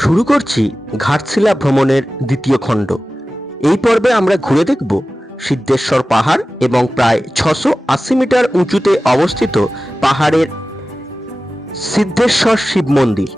শুরু করছি ঘাটশিলা ভ্রমণের দ্বিতীয় খণ্ড। এই পর্বে আমরা ঘুরে দেখব সিদ্ধেশ্বর পাহাড় এবং প্রায় ছশো আশি মিটার উঁচুতে অবস্থিত পাহাড়ের সিদ্ধেশ্বর শিব মন্দির।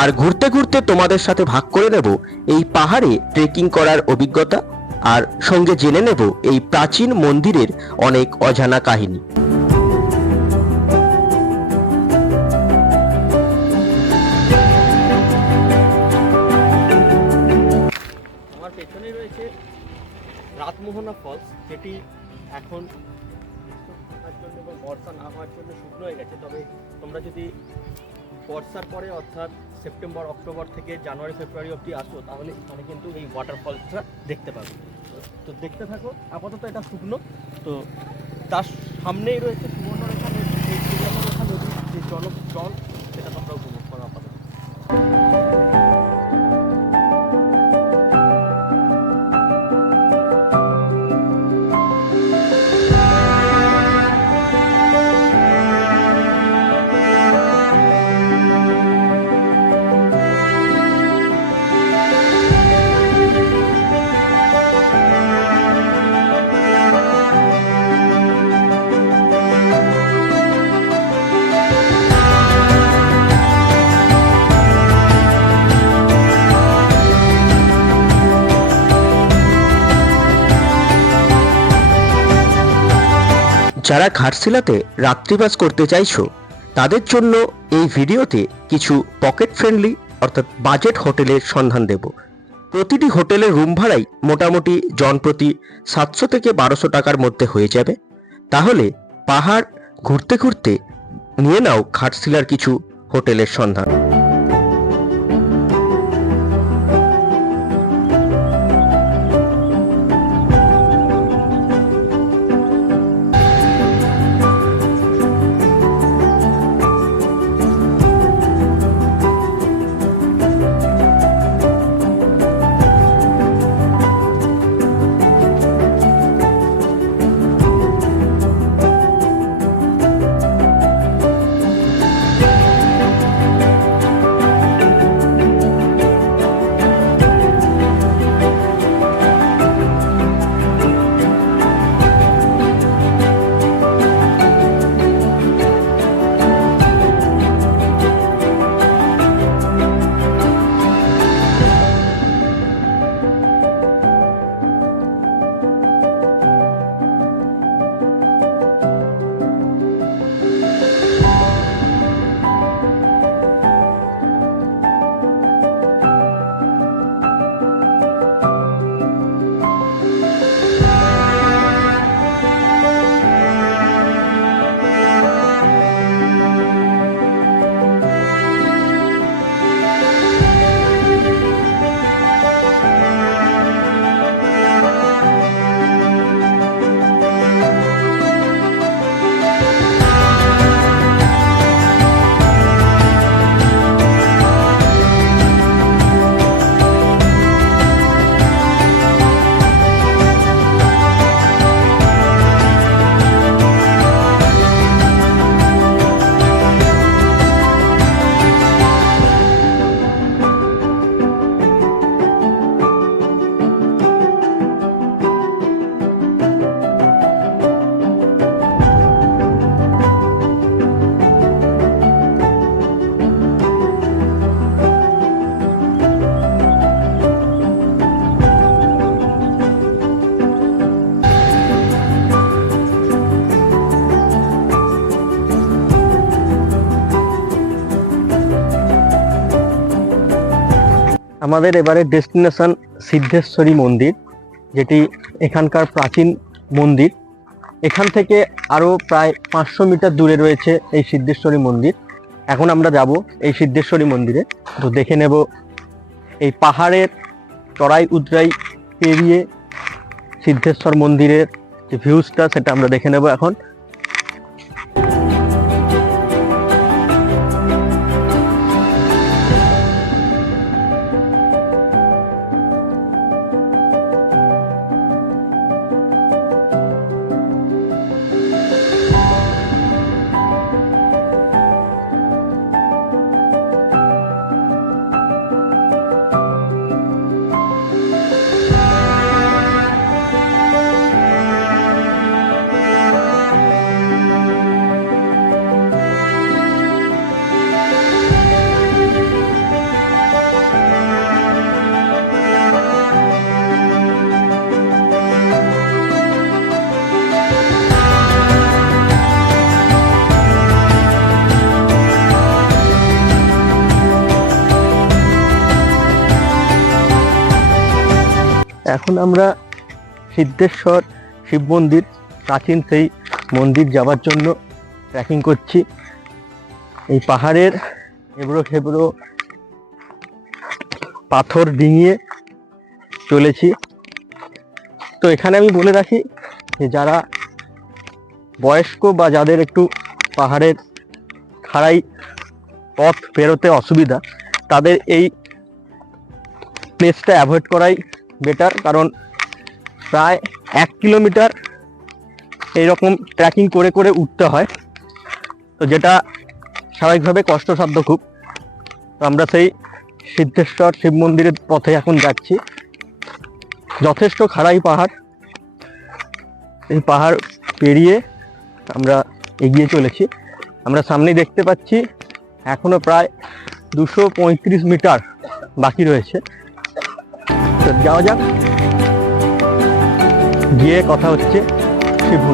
আর ঘুরতে ঘুরতে তোমাদের সাথে ভাগ করে নেব এই পাহাড়ে ট্রেকিং করার অভিজ্ঞতা, আর সঙ্গে জেনে নেব এই প্রাচীন মন্দিরের অনেক অজানা কাহিনী। ফলস যেটি এখন বর্ষা না হওয়ার জন্য শুকনো হয়ে গেছে। তবে তোমরা যদি বর্ষার পরে অর্থাৎ সেপ্টেম্বর, অক্টোবর থেকে জানুয়ারি, ফেব্রুয়ারি অবধি আসো, তাহলে এখানে কিন্তু এই ওয়াটারফলসটা দেখতে পাবে। তো- দেখতে থাকো, আপাতত এটা শুকনো। তো তার সামনেই রয়েছে সুবর্ণরেখা এই সুবর্ণরেখা যে জল জল যারা ঘাটশিলাতে রাত্রিবাস করতে চাইছো, তাদের জন্য এই ভিডিওতে কিছু পকেট ফ্রেন্ডলি অর্থাৎ বাজেট হোটেলের সন্ধান দেব। প্রতিটি হোটেলের রুম ভাড়াই মোটামুটি জনপ্রতি সাতশো থেকে বারোশো টাকার মধ্যে হয়ে যাবে। তাহলে পাহাড় ঘুরতে ঘুরতে নিয়ে নাও ঘাটশিলার কিছু হোটেলের সন্ধান। আমাদের এবারে ডেস্টিনেশন সিদ্ধেশ্বরী মন্দির, যেটি এখানকার প্রাচীন মন্দির। এখান থেকে আরও প্রায় পাঁচশো মিটার দূরে রয়েছে এই সিদ্ধেশ্বরী মন্দির। এখন আমরা যাব এই সিদ্ধেশ্বরী মন্দিরে। তো দেখে নেব এই পাহাড়ের চড়াই উতরাই পেরিয়ে সিদ্ধেশ্বর মন্দিরের যে ভিউজটা সেটা আমরা দেখে নেব এখন। এখন আমরা সিদ্ধেশ্বর শিব মন্দির, প্রাচীন সেই মন্দির যাওয়ার জন্য ট্রেকিং করছি। এই পাহাড়ের এবড়ো খেবড়ো পাথর ডিঙিয়ে চলেছি। তো এখানে আমি বলে রাখি যে যারা বয়স্ক বা যাদের একটু পাহাড়ের খাড়াই পথ পেরোতে অসুবিধা, তাদের এই প্লেসটা অ্যাভয়েড করাই বেটার কারণ প্রায় এক কিলোমিটার এইরকম ট্রেকিং করে করে উঠতে হয়। তো যেটা স্বাভাবিকভাবে কষ্টসাধ্য খুব। তো আমরা সেই সিদ্ধেশ্বর শিব মন্দিরের পথে এখন যাচ্ছি। যথেষ্ট খাড়াই পাহাড়। এই পাহাড় পেরিয়ে আমরা এগিয়ে চলেছি। আমরা সামনে দেখতে পাচ্ছি, এখনও প্রায় দুশো মিটার বাকি রয়েছে। তো যাওয়া যাক। গিয়ে কথা হচ্ছে শিব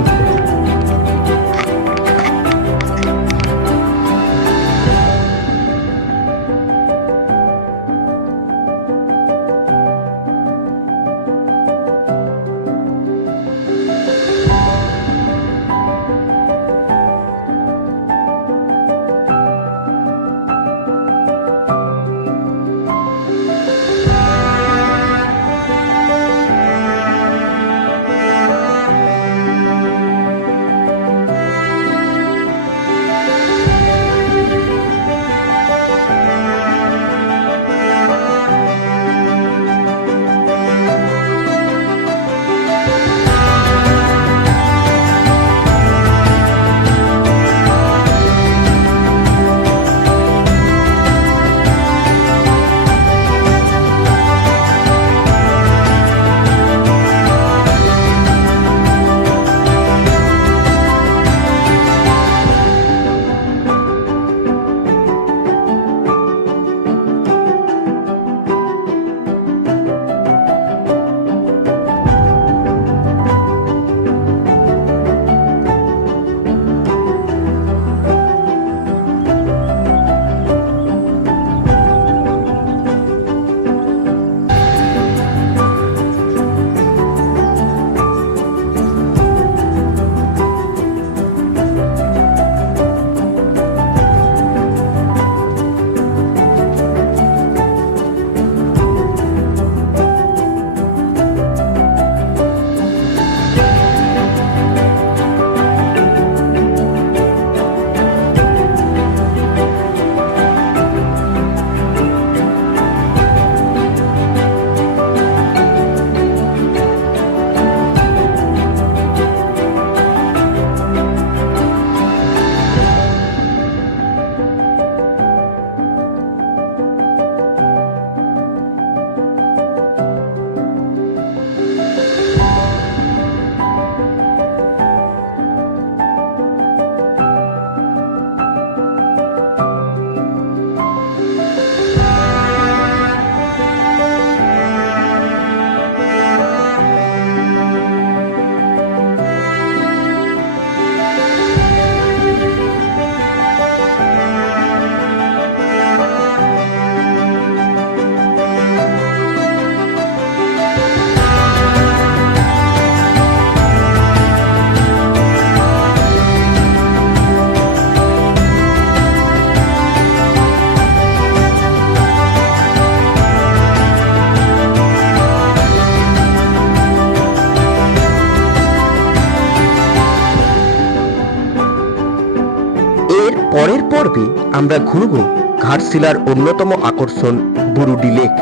পরের পর্বে আমরা ঘুরব ঘাটশিলার অন্যতম আকর্ষণ বুরুডি লেক।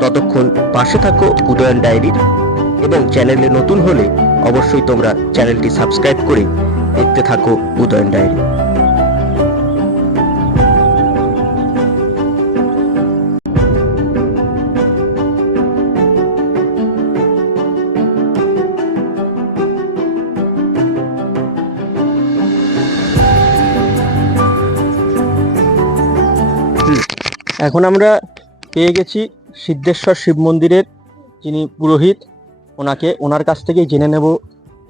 ততক্ষণ পাশে থাকো উদয়ন ডায়েরির এবং চ্যানেলে নতুন হলে অবশ্যই তোমরা চ্যানেলটি সাবস্ক্রাইব করে দেখতে থাকো উদয়ন ডায়েরি। এখন আমরা পেয়ে গেছি সিদ্ধেশ্বর শিব মন্দিরের যিনি পুরোহিত ওনাকে ওনার কাছ থেকেই জেনে নেব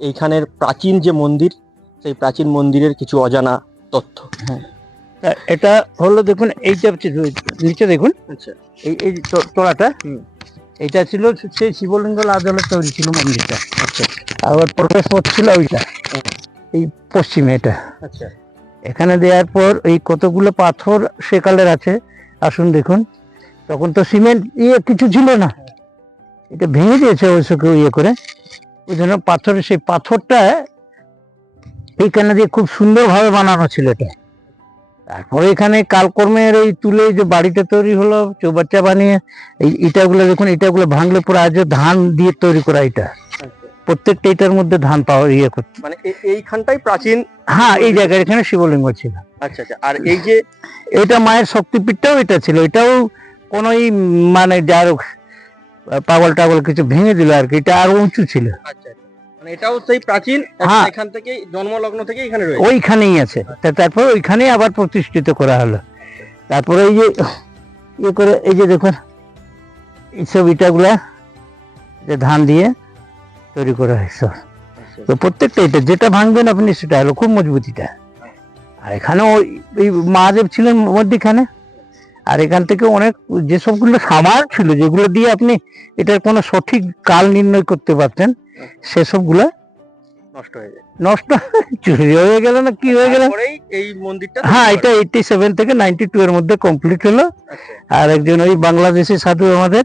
এইখানের প্রাচীন যে মন্দির সেই প্রাচীন মন্দিরের কিছু অজানা তথ্য। হ্যাঁ। এটা হলো দেখুন এইটা হচ্ছে নিচে দেখুন। আচ্ছা। এই এই তো- তোড়াটা হুম। এটা ছিল সেই শিবলিঙ্গ আদলে তৈরি ছিল মন্দিরটা। আচ্ছা আবার প্রবেশ পথ ছিল ওইটা। এই পশ্চিমে এটা। আচ্ছা। এখানে দেওয়ার পর এই কতগুলো পাথর সেকালের আছে আসুন দেখুন। তখন তো সিমেন্ট ইয়ে কিছু ছিল না। এটা ভেঙে দিয়েছে অবশ্য কেউ ইয়ে করে। ওই জন্য পাথরের সেই পাথরটা এইখানে দিয়ে খুব সুন্দরভাবে বানানো ছিল এটা। তারপরে এখানে কালকর্মের এই তুলে যে বাড়িটা তৈরি হলো চৌবাচ্চা বানিয়ে এই ইটাগুলো দেখুন ইটাগুলো ভাঙলে পুরো আজ ধান দিয়ে তৈরি করা এটা প্রত্যেকটা ইটার মধ্যে ধান পাওয়া ইয়ে করতে। মানে এইখানটাই প্রাচীন হ্যাঁ এই জায়গায় এখানে শিবলিঙ্গ ছিল। আচ্ছা আচ্ছা। আর এই যে এটা মায়ের শক্তিপীঠটাও এটা ছিল এটাও কোন মানে যার পাগল টাগল কিছু ভেঙে দিল আর কি এটা আরও উঁচু ছিল। আচ্ছা আচ্ছা। মানে এটাও সেই প্রাচীন হ্যাঁ। এখান থেকে জন্মলগ্ন থেকে এখানে রয়েছে। ওইখানেই আছে। তারপর ওইখানেই আবার প্রতিষ্ঠিত করা হলো। তারপরে এই যে ইয়ে করে এই যে দেখুন এইসব ইটাগুলা যে ধান দিয়ে তৈরি করা হয়েছে। আচ্ছা, তো প্রত্যেকটা এটা যেটা ভাঙবেন আপনি সেটা হলো খুব মজবুত এটা আর এখানে ওই মহাদেব ছিলেন মধ্যিখানে। আর এখান থেকে অনেক যে সবগুলো সামার ছিল যেগুলো দিয়ে আপনি এটার কোনো সঠিক কাল নির্ণয় করতে পারতেন সেসবগুলো নষ্ট হয়ে যায়। নষ্ট চুরি হয়ে গেল না কি হয়ে গেল? এই মন্দিরটা হ্যাঁ এটা এইটটি সেভেন থেকে নাইনটি টু এর মধ্যে কমপ্লিট হলো। আচ্ছা। আর একজন ওই বাংলাদেশি সাধু আমাদের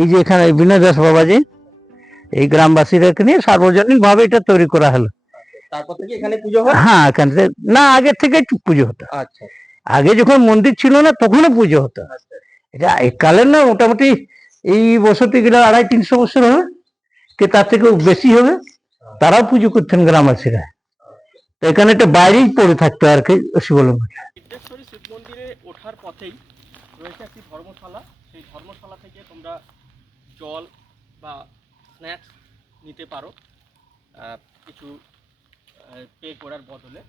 এই যে এখানে বিনয় দাস বাবাজি এই গ্রামবাসীদেরকে নিয়ে সার্বজনীন ভাবে এটা তৈরি করা হলো। তারপর থেকে এখানে পুজো হয়? হ্যাঁ এখান থেকে না আগে থেকে পুজো হতো। আচ্ছা। আগে যখন মন্দির ছিল না তখনও পুজো হতো। আচ্ছা। এটা এককালের না মোটামুটি এই বসতি গেলে আড়াই তিনশো বছর হবে। কে তার থেকেও বেশি হবে তারাও পুজো করতেন গ্রামবাসীরা। তো এখানে একটা বাইরেই পড়ে থাকতো আর কি সিদ্ধেশ্বরী শিব মন্দিরে ওঠার পথেই রয়েছে একটি ধর্মশালা। সেই ধর্মশালা থেকে তোমরা জল বা স্ন্যাক্স নিতে পারো। কিছু পে করার বদলে।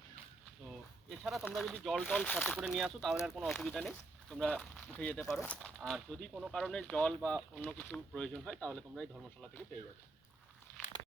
তো এছাড়া তোমরা যদি জল টল সাথে করে নিয়ে আসো, তাহলে আর কোনো অসুবিধা নেই। তোমরা উঠে যেতে পারো। আর যদি কোনো কারণে জল বা অন্য কিছু প্রয়োজন হয়, তাহলে তোমরা এই ধর্মশালা থেকে পেয়ে যাবে।